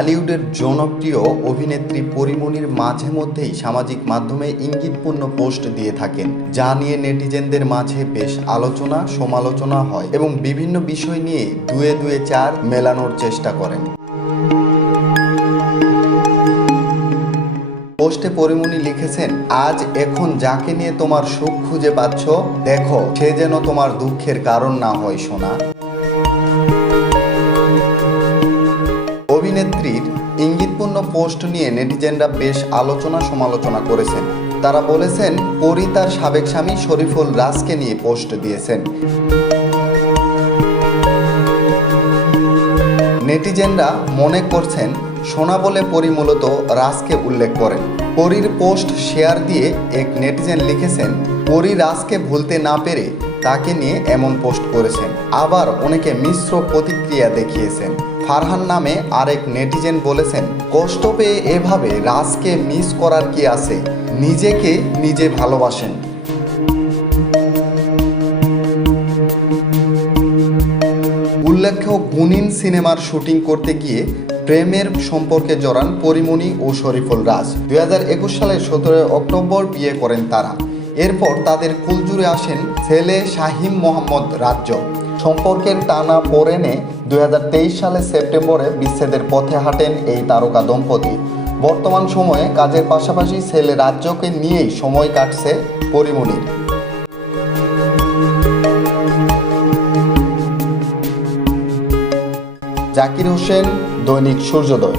ঢালিউডের জনপ্রিয় অভিনেত্রী পরীমনির মাঝে মধ্যেই সামাজিক মাধ্যমে ইঙ্গিতপূর্ণ পোস্ট দিয়ে থাকেন, যা নিয়ে নেটিজেনদের মাঝে বেশ আলোচনা সমালোচনা হয় এবং বিভিন্ন বিষয় নিয়ে দুয়ে দুয়ে চার মেলানোর চেষ্টা করেন। পোস্টে পরীমনি লিখেছেন, আজ এখন যাকে নিয়ে তোমার সুখ খুঁজে পাচ্ছ, দেখো সে যেন তোমার দুঃখের কারণ না হয় সোনা। অভিনেত্রীর ইঙ্গিতপূর্ণ পোস্ট নিয়ে নেটিজেনরা বেশ আলোচনা সমালোচনা করেছেন। তারা বলেছেন, পরী তার সাবেক স্বামী শরীফুল রাজকে নিয়ে পোস্ট দিয়েছেন। নেটিজেনরা মনে করছেন সোনা বলে পরী মূলত রাজকে উল্লেখ করেন। পরীর পোস্ট শেয়ার দিয়ে এক নেটিজেন লিখেছেন, পরী রাজকে ভুলতে না পেরে তাকে নিয়ে এমন পোস্ট করেছেন। আবার অনেকে মিশ্র প্রতিক্রিয়া দেখিয়েছেন। ফারহান নামে আরেক নেটিজেন বলেছেন, কষ্ট পেয়ে এভাবে রাজকে মিস করার কি আছে, নিজেকে নিজে ভালোবাসেন। উল্লেখ্য, গুনিন সিনেমার শুটিং করতে গিয়ে প্রেমের সম্পর্কে জড়ান পরীমনি ও শরীফুল রাজ। 2021 সালের 17 অক্টোবর বিয়ে করেন তারা। এরপর তাদের কুলজুড়ে আসেন ছেলে শাহিম মোহাম্মদ রাজ্য। সম্পর্কের টানা পড়েনে 2023 সালের সেপ্টেম্বরে বিচ্ছেদের পথে হাঁটেন এই তারকা দম্পতি। বর্তমান সময়ে কাজের পাশাপাশি ছেলে রাজ্যকে নিয়েই সময় কাটছে পরীমনির। জাকির হোসেন, দৈনিক সূর্যোদয়।